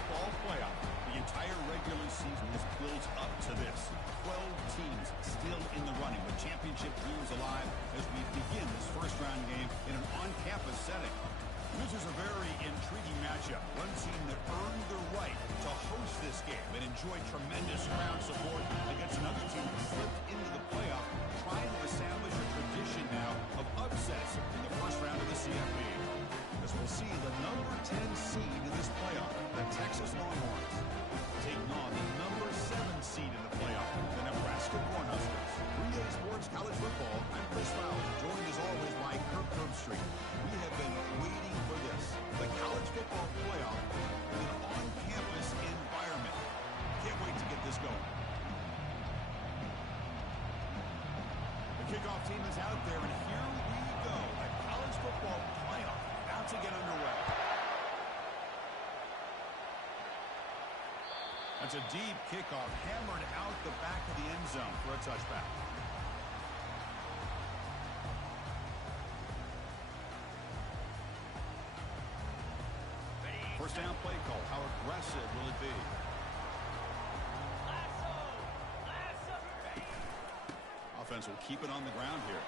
football playoff. The entire regular season has built up to this. 12 teams still in the running with championship dreams alive as we begin this first-round game in an on-campus setting. This is a very intriguing matchup. One team that earned the right to host this game and enjoyed tremendous crowd support against another team that slipped into the playoff, trying to establish a tradition now of upsets in the first round of the CFP. As we'll see the number 10 seed in this playoff, the Texas Longhorns, taking on the number 7 seed in the playoff, the Nebraska Cornhuskers. 3-Day Sports College Football, I'm Chris Fowler, joined as always by Kirk Herbstreit. We have been waiting for this, the college football playoff in an on-campus environment. Can't wait to get this going. The kickoff team is out there, and here we go. The college football playoff about to get underway. That's a deep kickoff, hammered out the back of the end zone for a touchback. First down play call. How aggressive will it be? Offense will keep it on the ground here.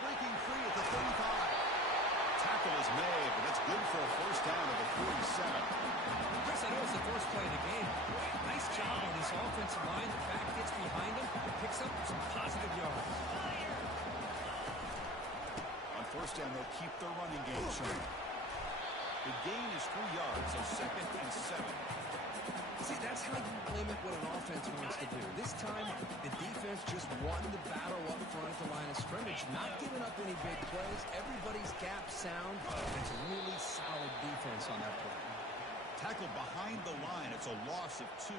Breaking free at the 35. Tackle is made, but that's good for a first down at the 47. Chris, I know it's the first play of the game. Nice job on this offensive line. The back gets behind him, picks up some positive yards. On first down, they'll keep their running game short. The gain is 3 yards, so 2nd and 7. See, that's how you limit what an offense wants to do. This time, the defense just won the battle up front at the line of scrimmage, not giving up any big plays. Everybody's gap sound. It's a really solid defense on that play. Tackle behind the line. It's a loss of 2.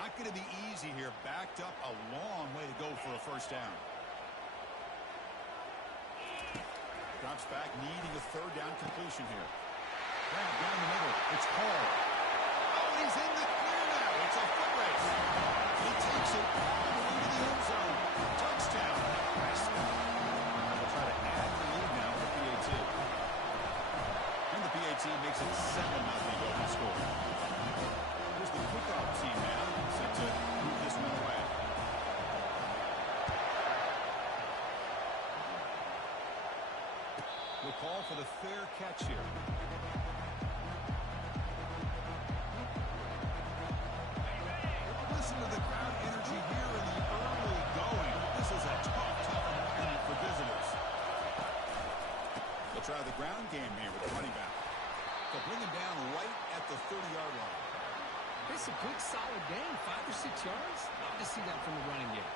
Not going to be easy here. Backed up a long way to go for a first down. Drops back, needing a third down completion here. Grab down the middle. It's Hall. Oh, and he's in the clear now. It's a foot race. He takes it all the way to the end zone. Touchdown. They'll try to add the lead now with the PAT. And the PAT makes it 7-0 open score. Here's the kickoff team now, set to move this one away. We'll call for the fair catch here. Listen to the crowd energy here in the early going. This is a tough environment for visitors. They'll try the ground game here with the running back. They'll bring him down right at the 30-yard line. It's a good, solid gain, 5 or 6 yards. Love to see that from the running game.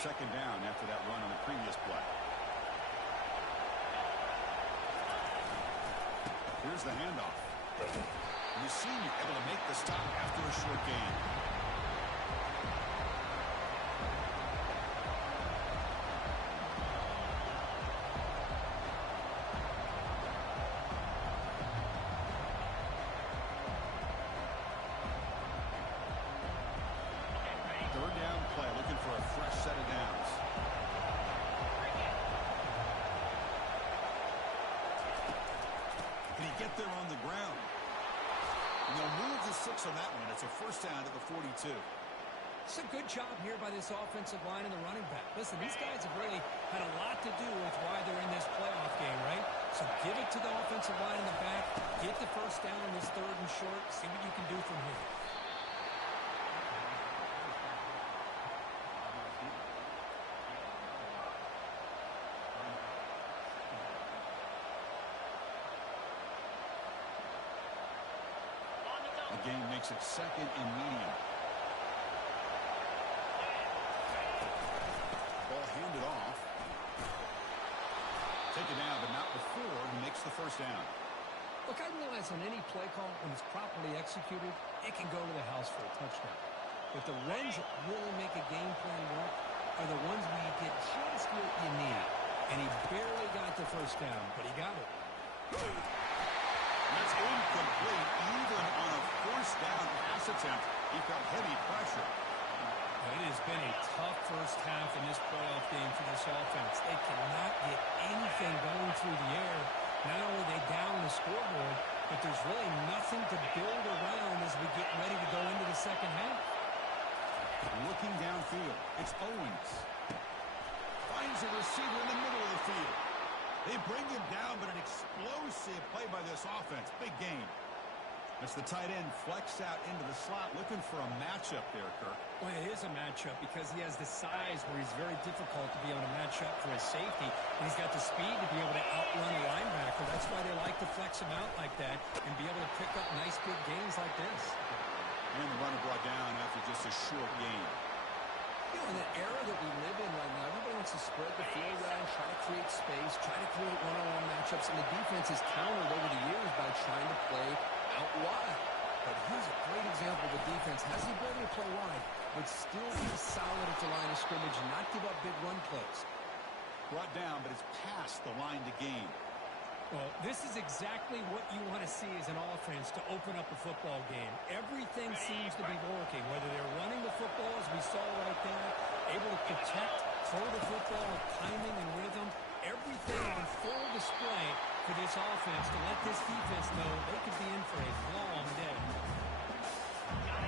Second down after that run on the previous play. Here's the handoff. The senior able to make the stop after a short gain. Third down play, looking for a fresh set of downs. Can he get there on the ground? And they'll move the 6 on that one. It's a first down to the 42. It's a good job here by this offensive line and the running back. Listen, these guys have really had a lot to do with why they're in this playoff game, right? So give it to the offensive line in the back. Get the first down in this 3rd and short. See what you can do from here. The game makes it 2nd and medium. Ball handed off. Taken down, but not before he makes the first down. Look, I realize on any play call, when it's properly executed, it can go to the house for a touchdown. But the runs that really make a game plan work are the ones where you get just what you need. And he barely got the first down, but he got it. That's incomplete. Even on a first down pass attempt, he felt heavy pressure. It has been a tough first half in this playoff game for this offense. They cannot get anything going through the air. Not only are they down the scoreboard, but there's really nothing to build around as we get ready to go into the second half. Looking downfield, it's Owens. Finds a receiver in the middle of the field. They bring him down, but an explosive play by this offense. Big game. As the tight end flex out into the slot, looking for a matchup there, Kirk. Well, it is a matchup because he has the size where he's very difficult to be able to match up for his safety, and he's got the speed to be able to outrun a linebacker. That's why they like to flex him out like that and be able to pick up nice big gains like this. And the runner brought down after just a short gain. You know, in the era that we live in right now, everybody wants to spread the field around, try to create space, try to create one-on-one matchups, and the defense has countered over the years by trying to play out wide. But here's a great example of the defense has the ability to play wide, but still be solid at the line of scrimmage and not give up big run plays. Brought down, but it's past the line to gain. Well, this is exactly what you want to see as an offense to open up a football game. Everything seems to be working, whether they're running the football, as we saw right there, able to protect, throw the football with timing and rhythm. Everything on full display for this offense to let this defense know they could be in for a long day.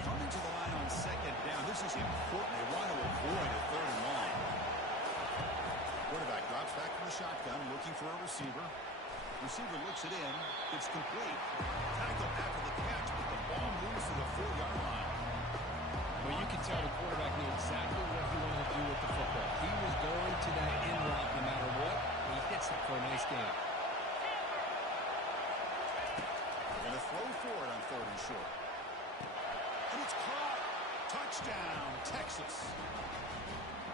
Coming to the line on second down, this is important. They want to avoid a third and long. Quarterback drops back from the shotgun, looking for a receiver. Receiver looks it in. It's complete. Tackle after the catch, but the ball moves to the 4-yard line. Well, you can tell the quarterback knew exactly what he wanted to do with the football. He was going to that in route no matter what. He hits it for a nice game. They're going to throw for it on 3rd and short. And it's caught. Touchdown, Texas.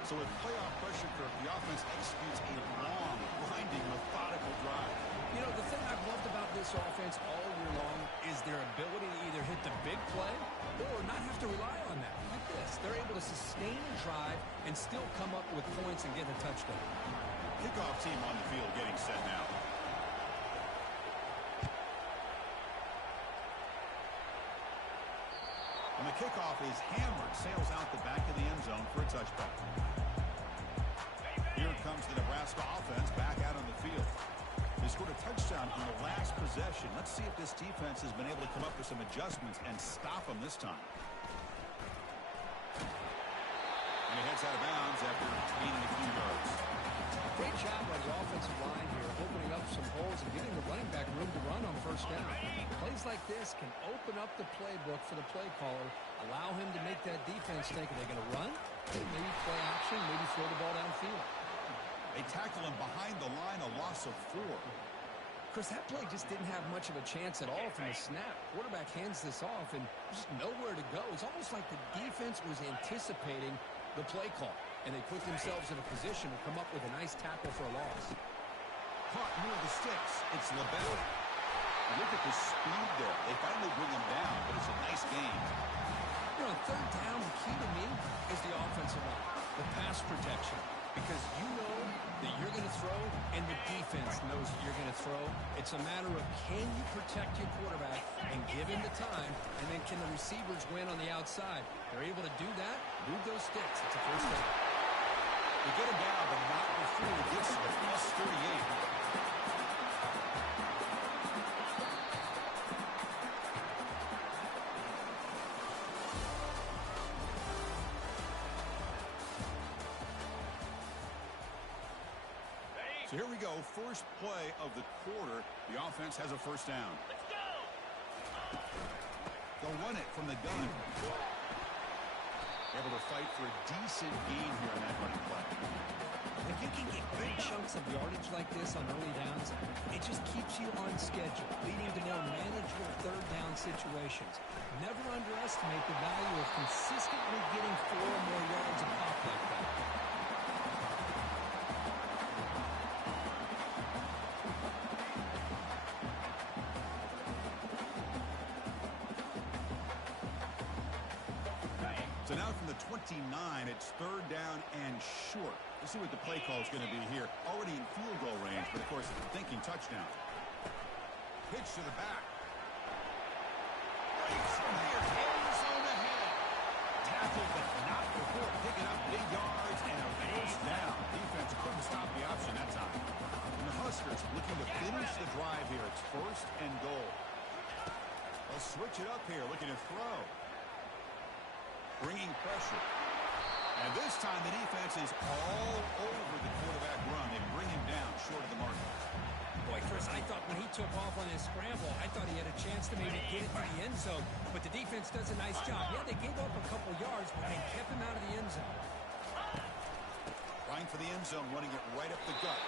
So with playoff pressure, Kirk, the offense executes a long, grinding, methodical drive. You know, the thing I've loved about this offense all year long is their ability to either hit the big play or not have to rely on that. Like this, they're able to sustain a drive and still come up with points and get a touchdown. Kickoff team on the field getting set now. And the kickoff is hammered, sails out the back of the end zone for a touchback. Here comes the Nebraska offense back out on the field. They scored a touchdown on the last possession. Let's see if this defense has been able to come up with some adjustments and stop them this time. And he heads out of bounds after gaining a few yards. Great job by the offensive line here, opening up some holes and giving the running back room to run on first down. Plays like this can open up the playbook for the play caller, allow him to make that defense think, are they going to run? Maybe play action, maybe throw the ball downfield. They tackle him behind the line, a loss of 4. Chris, that play just didn't have much of a chance at all from the snap. Quarterback hands this off and just nowhere to go. It's almost like the defense was anticipating the play call, and they put themselves in a position to come up with a nice tackle for a loss. Caught near the sticks. It's LaBelle. Look at the speed there. They finally bring him down, but it's a nice game. You know, on 3rd down, the key to me is the offensive line, the pass protection, because you know that you're going to throw and the defense knows that you're going to throw. It's a matter of can you protect your quarterback and give him the time, and then can the receivers win on the outside? They're able to do that, move those sticks. It's a first down. They get him down, but not before he gets to the plus 38. So here we go, first play of the quarter. The offense has a first down. Let's go! They'll run it from the gun. Able to fight for a decent gain here on that running play. If you can get big chunks of yardage like this on early downs, it just keeps you on schedule, leading to more manageable 3rd down situations. Never underestimate the value of consistently getting 4 or more yards of pop like that. So now from the 29, it's 3rd down and short. Let's see what the play call is going to be here. Already in field goal range, but of course, thinking touchdown. Pitch to the back. Fires end zone ahead. Tackled but not before picking up big yards and a first down. Defense couldn't stop the option that time. And the Huskers looking to finish the drive here. It's first and goal. They'll switch it up here, looking to throw. Bringing pressure. And this time the defense is all over the quarterback run. They bring him down short of the mark. Boy, Chris, I thought when he took off on his scramble, I thought he had a chance to maybe get it to the end zone. But the defense does a nice job. Yeah, they gave up a couple yards, but they kept him out of the end zone. Trying for the end zone, running it right up the gut.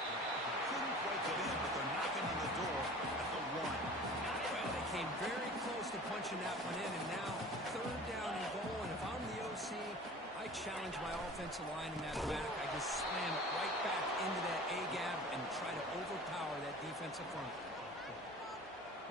Couldn't quite get in, but they're knocking on the door at the 1. Well, they came very close to punching that one in, and now third down and goal. And if I'm the OC, I challenge my offensive line in that back. I just slam it right back into that A-gap and try to overpower that defensive front.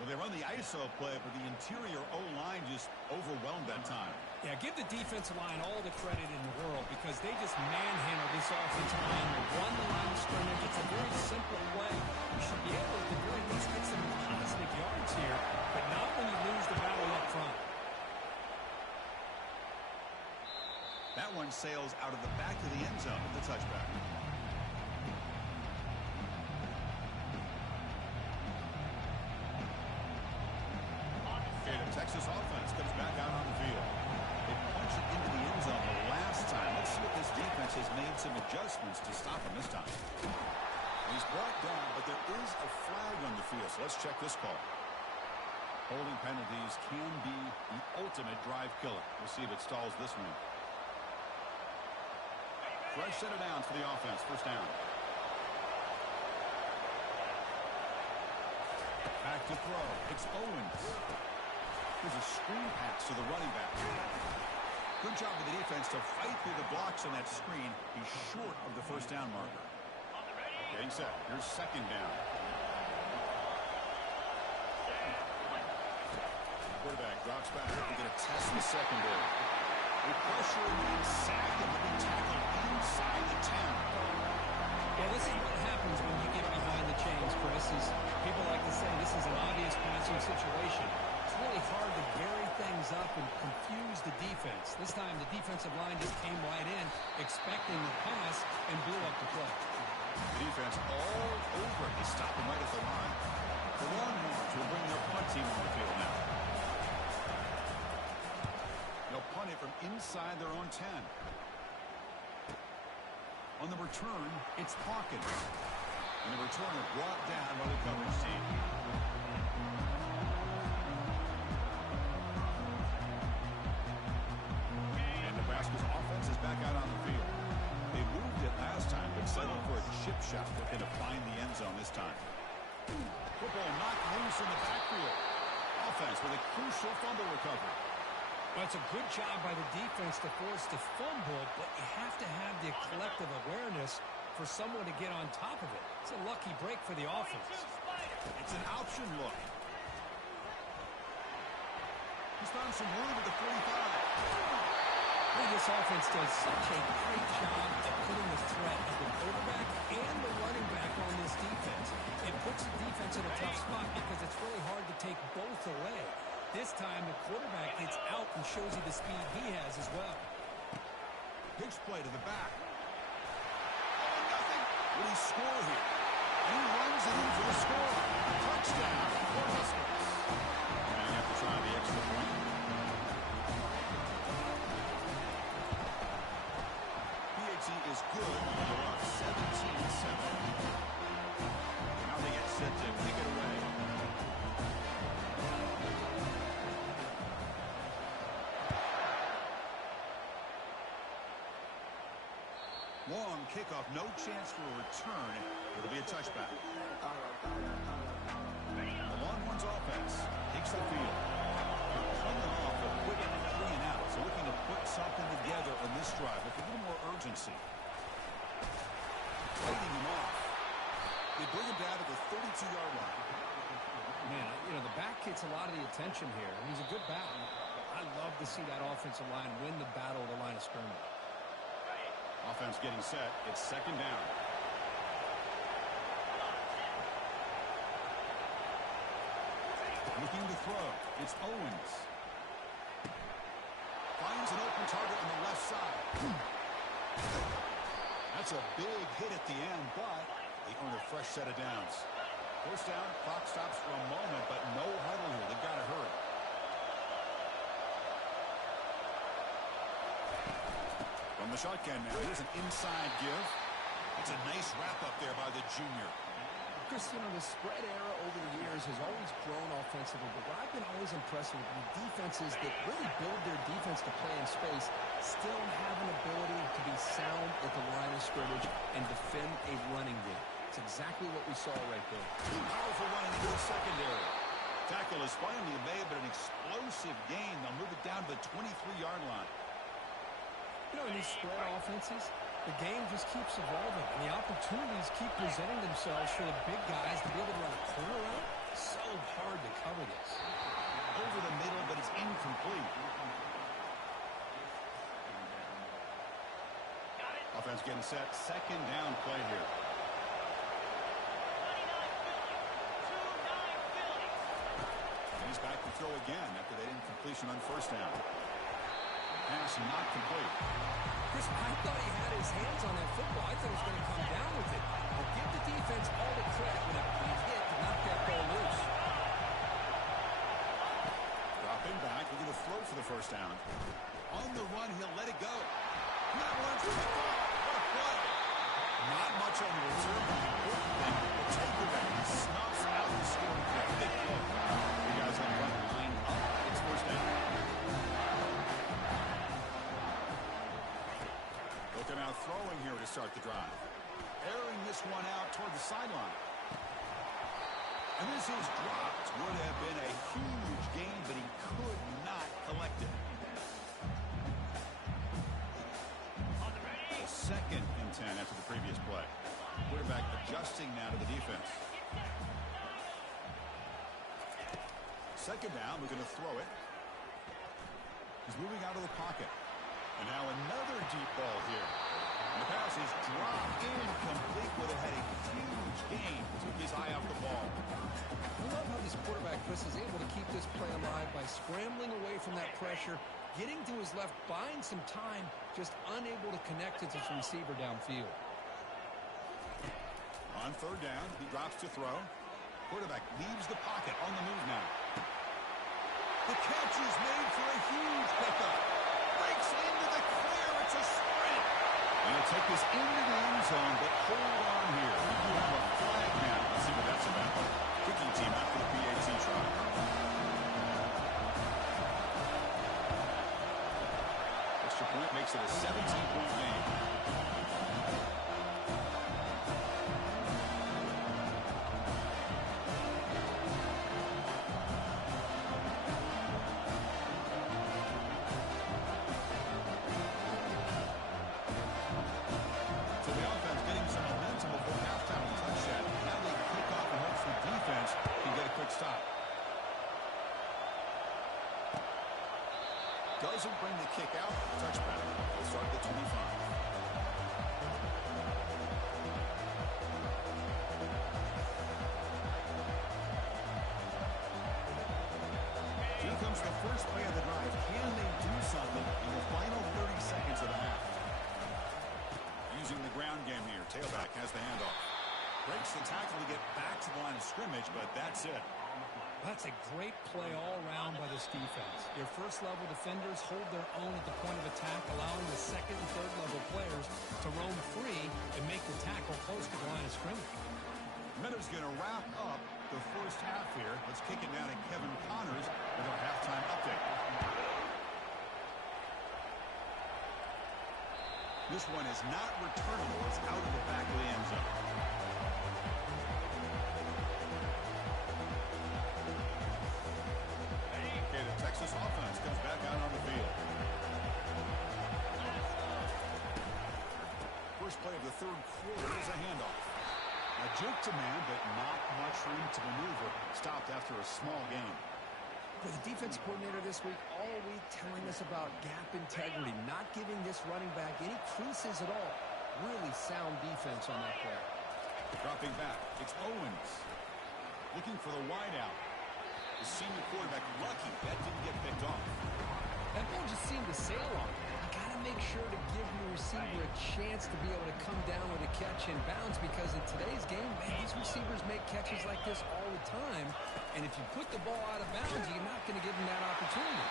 Well, they run the ISO play, but the interior O-line just overwhelmed that time. Yeah, give the defensive line all the credit in the world because they just manhandled this offensive line. They won the line of scrimmage. It's a very simple play. You should be able to at least get some positive yards here, but not when you lose the battle up front. That one sails out of the back of the end zone with the touchback. Okay, the Texas offense comes back out on the field. They punch it into the end zone the last time. Let's see if this defense has made some adjustments to stop him this time. He's brought down, but there is a flag on the field, so let's check this call. Holding penalties can be the ultimate drive killer. We'll see if it stalls this one. Fresh set of downs for the offense. First down. Back to throw. It's Owens. Here's a screen pass to the running back. Good job of the defense to fight through the blocks on that screen. He's short of the first down marker. Getting set. Here's second down. Quarterback drops back. We're going to test the secondary. With pressure and sack, and they'll be tackled inside the 10. Well, this is what happens when you get behind the chains, Chris. People like to say this is an obvious passing situation. It's really hard to vary things up and confuse the defense. This time, the defensive line just came right in, expecting the pass, and blew up the play. The defense all over it to stop him right at the line. The Longhorns will bring their punt team on the field now. They'll punt it from inside their own 10. On the return, it's Hawkins. And the returner brought down by the coverage team. And Nebraska's offense is back out on the field. They moved it last time, but settled for a chip shot. They're going to find the end zone this time. Football knocked loose in the backfield. Offense with a crucial fumble recovery. Well, it's a good job by the defense to force the fumble, but you have to have the collective awareness for someone to get on top of it. It's a lucky break for the offense. It's an option look. He's found some room at the 45. Well, this offense does such a great job of putting the threat of the quarterback and the running back on this defense. It puts the defense in a tough spot because it's really hard to take both away. This time, the quarterback gets out and shows you the speed he has as well. Pitch play to the back. Oh, nothing. Will he score here? And he runs it in for the score. Touchdown for Huskers. And you have to try the extra point. PAT is good. They're up 17-7. Now they get set to kick it away. Long kickoff, no chance for a return. It'll be a touchback. The Longhorns offense takes the field. They're coming off a quick 3 and out, so looking to put something together in this drive with a little more urgency. Fighting him off. They bring him down to the 32-yard line. Man, you know, the back gets a lot of the attention here. He's a good back. I love to see that offensive line win the battle of the line of scrimmage. Offense getting set. It's second down. Looking to throw. It's Owens. Finds an open target on the left side. That's a big hit at the end, but they earn a fresh set of downs. First down, clock stops for a moment, but no huddle here. They've got to hurry. From the shotgun now, here's an inside give. It's a nice wrap-up there by the junior. Chris, you know, the spread era over the years has always grown offensively, but what I've been always impressed with the defenses that really build their defense to play in space still have an ability to be sound at the line of scrimmage and defend a running game. It's exactly what we saw right there. Powerful running into the secondary. Tackle is finally made, but an explosive gain. They'll move it down to the 23-yard line. You know, in these spread offenses, the game just keeps evolving, and the opportunities keep presenting themselves for the big guys to be able to run a corner out. So hard to cover this. Over the middle, but it's incomplete. Offense getting set. Second down play here. And he's back to throw again after that incompletion on first down. Pass not complete. Chris, I thought he had his hands on that football. I thought he was going to come down with it. Well, give the defense all the credit with a big hit to knock that ball loose. Dropping back, we're going to throw for the first down. On the run, he'll let it go. That one's picked off. What a play. Not much on the return, but the important thing, the takeaway, he snuffs out the scoring play. Big play. You guys have run line up. It's first down. Looking out throwing here to start the drive. Airing this one out toward the sideline. And this is dropped. Would have been a huge gain, but he could not collect it. A second and 10 after the previous play. Quarterback adjusting now to the defense. Second down, we're going to throw it. He's moving out of the pocket. And now another deep ball here. And the pass is dropped incomplete. Would have had a huge gain. Took his eye off the ball. I love how this quarterback, Chris, is able to keep this play alive by scrambling away from that pressure, getting to his left, buying some time, just unable to connect with his receiver downfield. On third down, he drops to throw. Quarterback leaves the pocket on the move now. The catch is made for a huge pickup. Breaks into the clear. It's a sprint. And he'll take this into the end zone, but hold on here. We do have a flag now. Let's see what that's about. Kicking team after the PAT try. Extra point makes it a 17-point game. Stop. Doesn't bring the kick out. Touchback. They'll start at the 25. Here comes the first play of the drive. Can they do something in the final 30 seconds of the half? Using the ground game here. Tailback has the handoff. Breaks the tackle to get back to the line of scrimmage, but that's it. That's a great play all around by this defense. Your first-level defenders hold their own at the point of attack, allowing the second and third-level players to roam free and make the tackle close to the line of scrimmage. Miller's going to wrap up the first half here. Let's kick it down to Kevin Connors with our halftime update. This one is not returnable. It's out of the back of the end zone. Okay, the Texas offense comes back out on the field. First play of the third quarter is a handoff. A juke to man, but not much room to maneuver. Stopped after a small gain. For the defense coordinator this week, all week telling us about gap integrity, not giving this running back any creases at all. Really sound defense on that play. Dropping back, it's Owens. Looking for the wideout. The senior quarterback lucky that didn't get picked off. That ball just seemed to sail on. You got to make sure to give your receiver a chance to be able to come down with a catch and bounce, because in today's game, man, these receivers make catches like this all the time. And if you put the ball out of bounds, you're not going to give them that opportunity.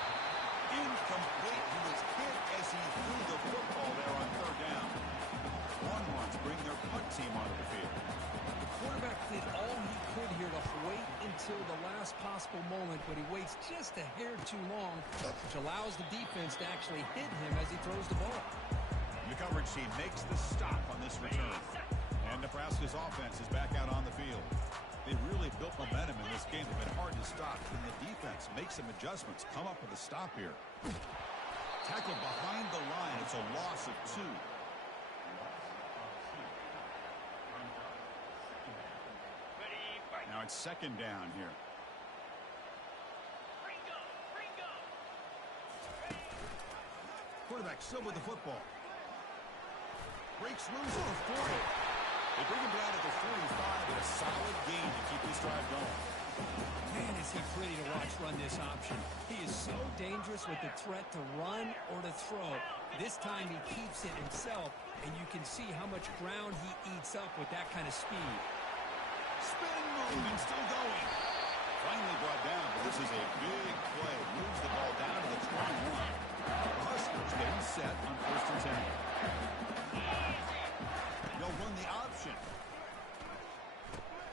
Incomplete. He was hit as he threw the football there on third down. Longhorns bring their punt team onto the field. The quarterback did all he could here to wait until the last possible moment, but he waits just a hair too long, which allows the defense to actually hit him as he throws the ball. The coverage team makes the stop on this return. And Nebraska's offense is back out on the field. They really built momentum in this game. They've been hard to stop. And the defense makes some adjustments. Come up with a stop here. Tackled behind the line. It's a loss of 2. Now it's second down here. Quarterback still with the football. Breaks loose for 40. They bring him down to the 45, and a solid gain to keep this drive going. Man, is he pretty to watch run this option. He is so dangerous with the threat to run or to throw. This time he keeps it himself, and you can see how much ground he eats up with that kind of speed. Spin move and still going. Finally brought down, but this is a big play. Moves the ball down to the 21. The Huskers getting set on 1st and 10. They'll run the option.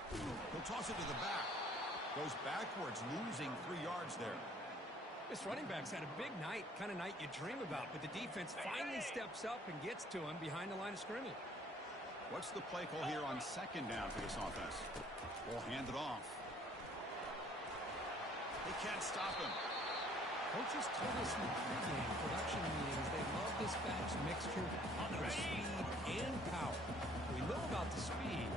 He'll toss it to the back. Goes backwards, losing 3 yards there. This running back's had a big night, kind of night you dream about, but the defense finally steps up and gets to him behind the line of scrimmage. What's the play call here on second down for this offense? We'll hand it off. They can't stop him. Coaches told us in the pregame production meetings they love this back's mixture of speed and power. We know about the speed.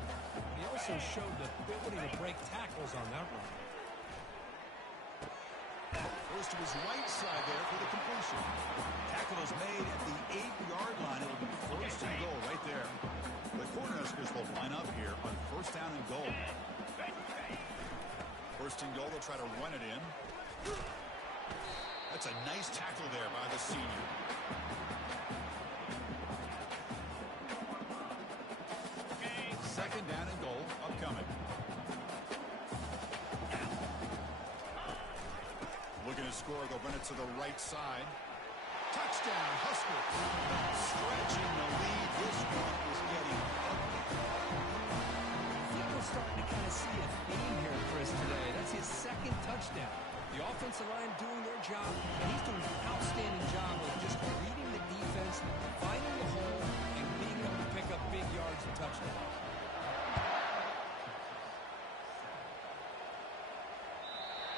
He also showed the ability to break tackles on that run. Goes to his right side there for the completion. Tackle is made at the 8-yard line. It'll be 1st and goal right there. The Cornhuskers will line up here on 1st down and goal. 1st and goal, they'll try to run it in. That's a nice tackle there by the senior. Second down and goal upcoming. Looking to score, they'll run it to the right side. Touchdown, Huskers. Stretching the lead. This one is getting ugly. I think we're starting to kind of see a theme here, Chris, today. That's his 2nd touchdown. The offensive line doing their job, and he's doing an outstanding job of just reading the defense, finding the hole, and being able to pick up big yards and touchdowns.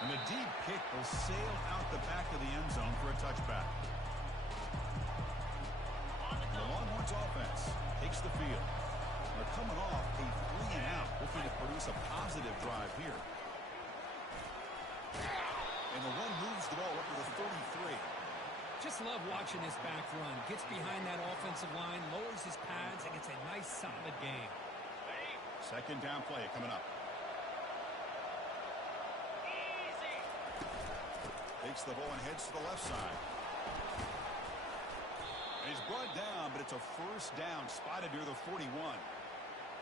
And the deep kick will sail out the back of the end zone for a touchback. The Longhorns offense takes the field. They're coming off a 3-and-out, looking to produce a positive drive here. And the run moves the ball up to the 33. Just love watching this back run. Gets behind that offensive line, lowers his pads, and gets a nice, solid game. Second down play coming up. Takes the ball and heads to the left side. And he's brought down, but it's a 1st down, spotted near the 41.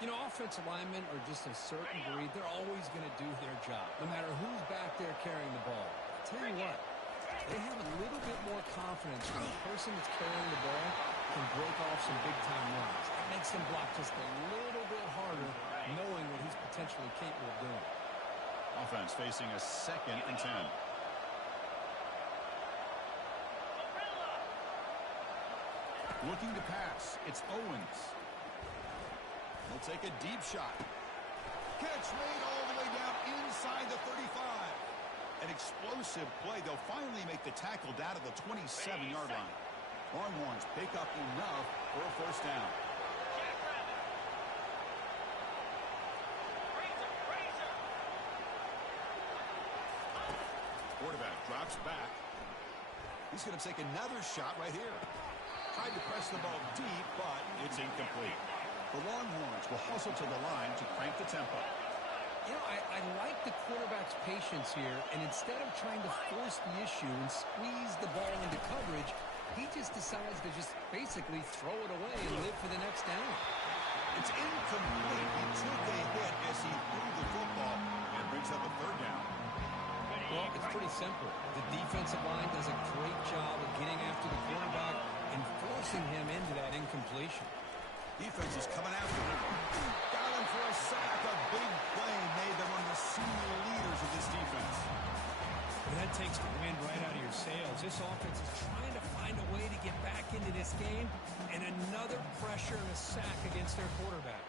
You know, offensive linemen are just a certain breed. They're always going to do their job, no matter who's back there carrying the ball. I tell you what, they have a little bit more confidence when the person that's carrying the ball can break off some big-time runs. It makes them block just a little bit harder, knowing what he's potentially capable of doing. Offense facing a 2nd and 10. Looking to pass. It's Owens. He'll take a deep shot. Catch made all the way down inside the 35. An explosive play. They'll finally make the tackle down to the 27-yard line. Longhorns pick up enough for a 1st down. Quarterback drops back. He's going to take another shot right here. Tried to press the ball deep, but it's incomplete. The Longhorns will hustle to the line to crank the tempo. You know, I like the quarterback's patience here, and instead of trying to force the issue and squeeze the ball into coverage, he just decides to just basically throw it away and live for the next down. It's incomplete. He took a hit as he threw the football and brings up a third down. Well, it's pretty simple. The defensive line does a great job of getting after the quarterback and forcing him into that incompletion. Defense is coming after him. Got him for a sack. A big play made them one of the senior leaders of this defense. And that takes the wind right out of your sails. This offense is trying to find a way to get back into this game, and another pressure and a sack against their quarterback.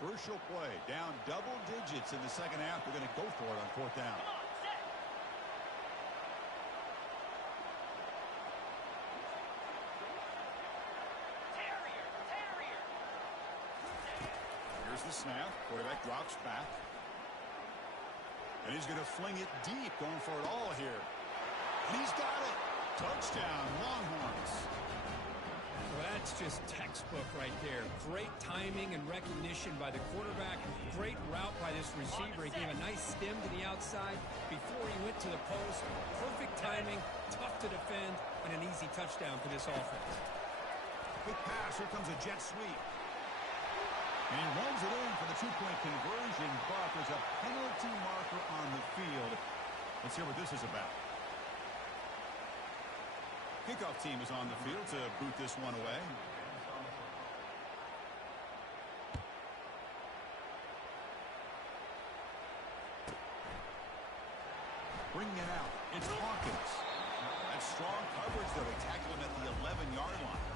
Crucial play. Down double digits in the second half. They're going to go for it on fourth down. Here's the snap. Quarterback drops back. And he's going to fling it deep, going for it all here. And he's got it. Touchdown, Longhorns. Well, that's just textbook right there. Great timing and recognition by the quarterback. Great route by this receiver. He gave a nice stem to the outside before he went to the post. Perfect timing, tough to defend, and an easy touchdown for this offense. Quick pass. Here comes a jet sweep. And he runs it in for the two-point conversion, but there's a penalty marker on the field. Let's hear what this is about. Kickoff team is on the field to boot this one away. Bringing it out. It's Hawkins. That's strong coverage, though. They tackle him at the 11-yard line.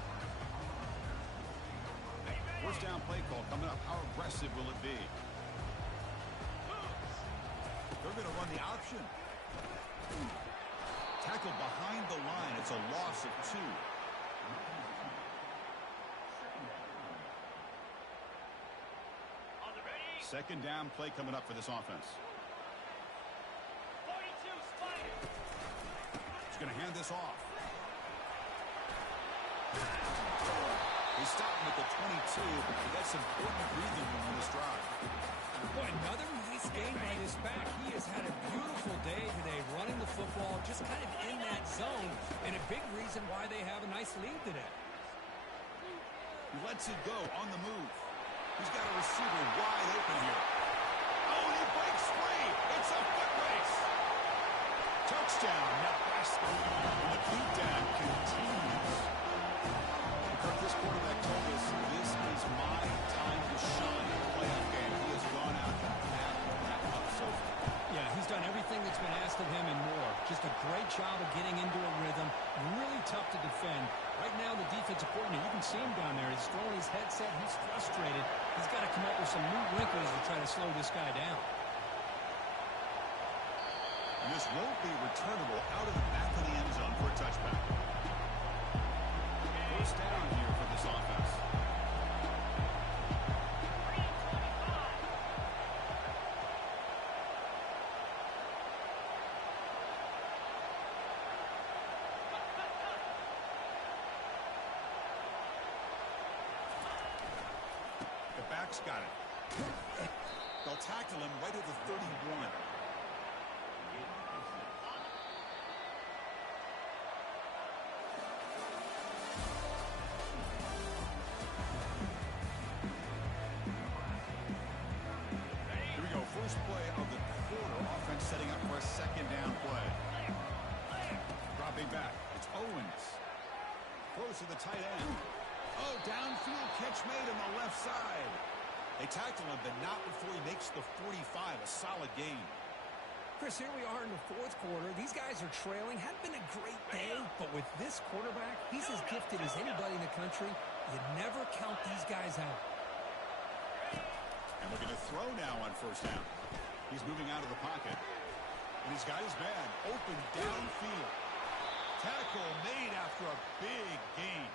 First down play call coming up. How aggressive will it be? They're going to run the option. Tackled behind the line. It's a loss of 2. Second down play coming up for this offense. He's going to hand this off. He stopped him at the 22, but that's important breathing room on this drive. Boy, another nice game by this back. He has had a beautiful day today running the football, just kind of in that zone, and a big reason why they have a nice lead today. He lets it go on the move. He's got a receiver wide open here. Oh, he breaks free. It's a foot race. Touchdown, Nebraska. And the beatdown continues. Because this quarterback told us this is my time to shine in a playoff game. He has gone out and backed that up so far. Yeah, he's done everything that's been asked of him and more. Just a great job of getting into a rhythm. Really tough to defend. Right now, the defensive coordinator, you can see him down there. He's throwing his headset. He's frustrated. He's got to come up with some new wrinkles to try to slow this guy down. And this won't be returnable out of the back of the end zone for a touchback. First down here for this offense. The back's got it. They'll tackle him right at the 31. First play of the quarter. Offense setting up for a second down play. Dropping back. It's Owens. Throws to the tight end. Oh, downfield catch made on the left side. They tackle him, but not before he makes the 45. A solid gain. Chris, here we are in the fourth quarter. These guys are trailing. Hadn't been a great day, but with this quarterback, he's as gifted as anybody in the country. You never count these guys out. And we're going to throw now on first down. He's moving out of the pocket. And he's got his man open downfield. Tackle made after a big gain.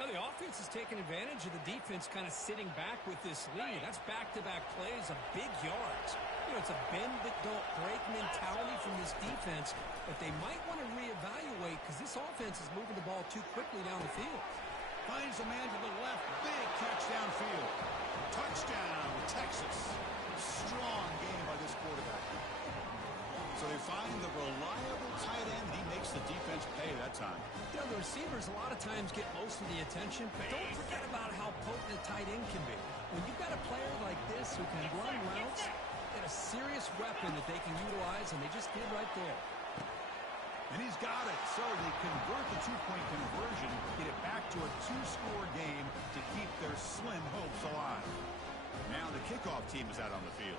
Now the offense is taking advantage of the defense kind of sitting back with this lead. That's back-to-back plays of big yards. It's a bend-but-don't-break mentality from this defense, but they might want to reevaluate because this offense is moving the ball too quickly down the field. Finds a man to the left. Big catch downfield. Touchdown, Texas. Strong game by this quarterback. So they find the reliable tight end. He makes the defense pay that time. You know, the receivers a lot of times get most of the attention, but don't forget about how potent a tight end can be. When you've got a player like this who can run routes, get a serious weapon that they can utilize, and they just did right there. And he's got it. So they convert the two-point conversion, get it back to a two-score game to keep their slim hopes alive. Now the kickoff team is out on the field.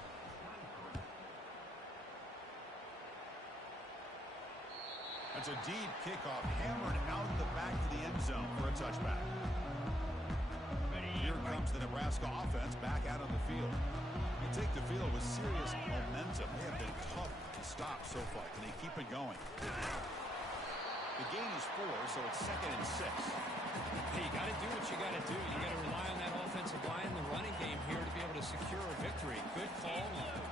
That's a deep kickoff, hammered out the back of the end zone for a touchback. Here comes the Nebraska offense back out on the field. They take the field with serious momentum. They have been tough to stop so far. Can they keep it going? The gain is 4, so it's 2nd and 6. Hey, you got to do what you got to do. You got to rely on that offensive line in the running game here to be able to secure a victory. Good call.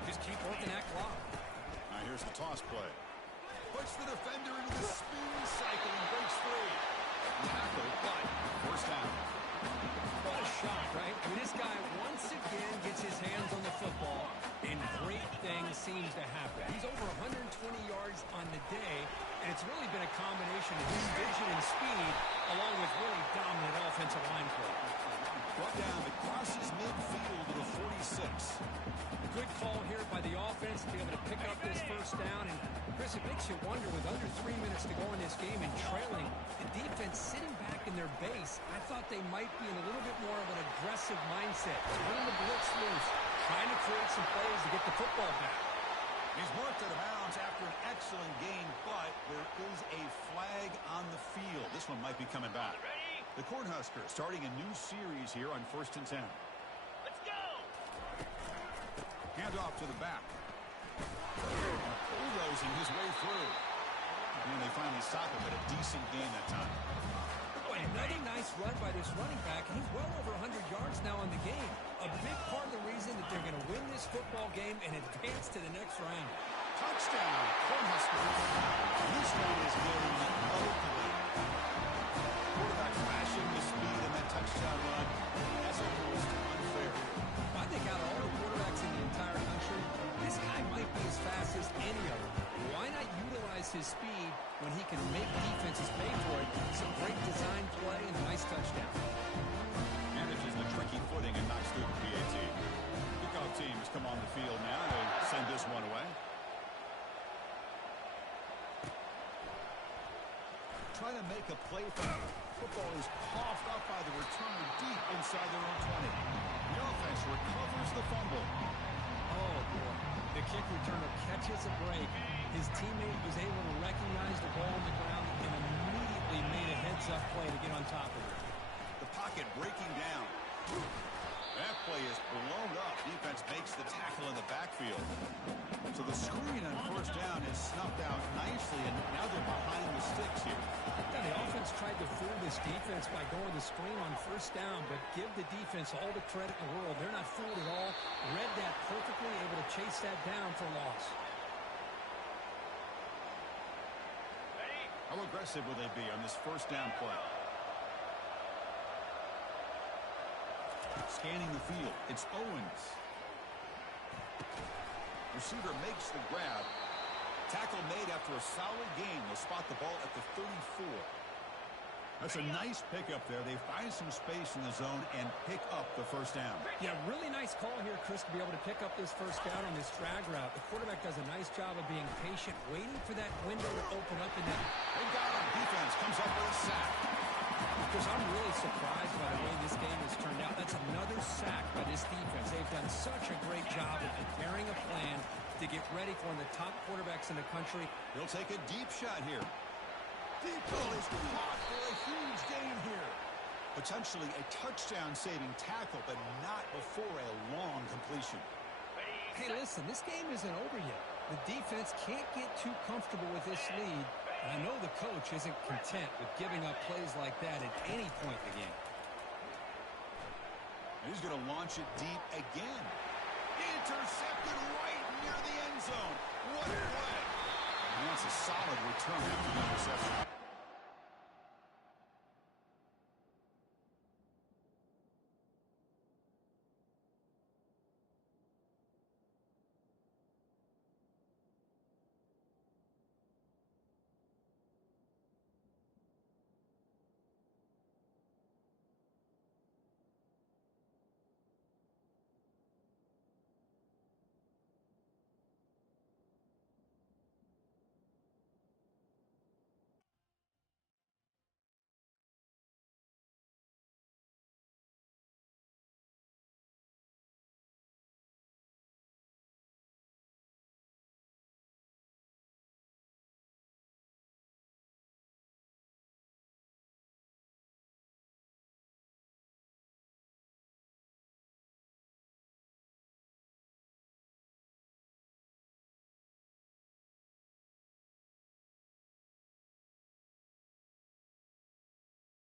Just keep working that clock. Now here's the toss play. Puts the defender into the spin cycle and breaks free. Tackle, but first down. What a shot, right? I mean, this guy once again gets his hands on the football, and great things seem to happen. He's over 120 yards on the day, and it's really been a combination of his vision and speed, along with really dominant offensive line play. Brought down, it crosses midfield to the 46. Good call here by the offense to be able to pick up this first down. And, Chris, it makes you wonder, with under 3 minutes to go in this game and trailing, the defense sitting back in their base, I thought they might be in a little bit more of an aggressive mindset, turning the blitz loose, trying to create some plays to get the football back. He's worked out of bounds after an excellent game, but there is a flag on the field. This one might be coming back. The Cornhuskers starting a new series here on 1st and 10. Let's go! Hand off to the back. Bulldozing his way through. And they finally stop him, but a decent gain that time. Boy, another nice run by this running back. He's well over 100 yards now in the game. A big part of the reason that they're going to win this football game and advance to the next round. Touchdown, Cornhuskers. This one is going locally. Quarterback flashing the speed in that touchdown run. That's almost unfair. I think out of all the quarterbacks in the entire country, this guy might be as fast as any of them. Why not utilize his speed when he can make defenses pay for it? Some great design play and a nice touchdown. Manages the tricky footing and knocks through the PAT. Kickoff team has come on the field now to send this one away. Trying to make a play for the football is coughed up by the returner deep inside their own 20. The offense recovers the fumble. Oh, boy. The kick returner catches a break. His teammate was able to recognize the ball on the ground and immediately made a heads-up play to get on top of it. The pocket breaking down. That play is blown up. Defense makes the tackle in the backfield. So the screen on first down is snuffed out nicely, and now they're behind the sticks here. Yeah, the offense tried to fool this defense by going the screen on first down, but give the defense all the credit in the world. They're not fooled at all. Read that perfectly, able to chase that down for a loss. How aggressive will they be on this first down play? Scanning the field, it's Owens. Receiver makes the grab. Tackle made after a solid game. They'll spot the ball at the 34. That's a nice pickup there. They find some space in the zone and pick up the first down. Yeah, really nice call here, Chris, to be able to pick up this first down on this drag route. The quarterback does a nice job of being patient, waiting for that window to open up. And then they got him. Defense comes up with a sack. Because I'm really surprised by the way this game has turned out. That's another sack by this defense. They've done such a great job of preparing a plan to get ready for one of the top quarterbacks in the country. He'll take a deep shot here. Deep ball is caught for a huge gain here. Potentially a touchdown-saving tackle, but not before a long completion. Hey, listen, this game isn't over yet. The defense can't get too comfortable with this lead. And I know the coach isn't content with giving up plays like that at any point in the game. And he's going to launch it deep again. Intercepted right near the end zone. What a play. And that's a solid return after the interception.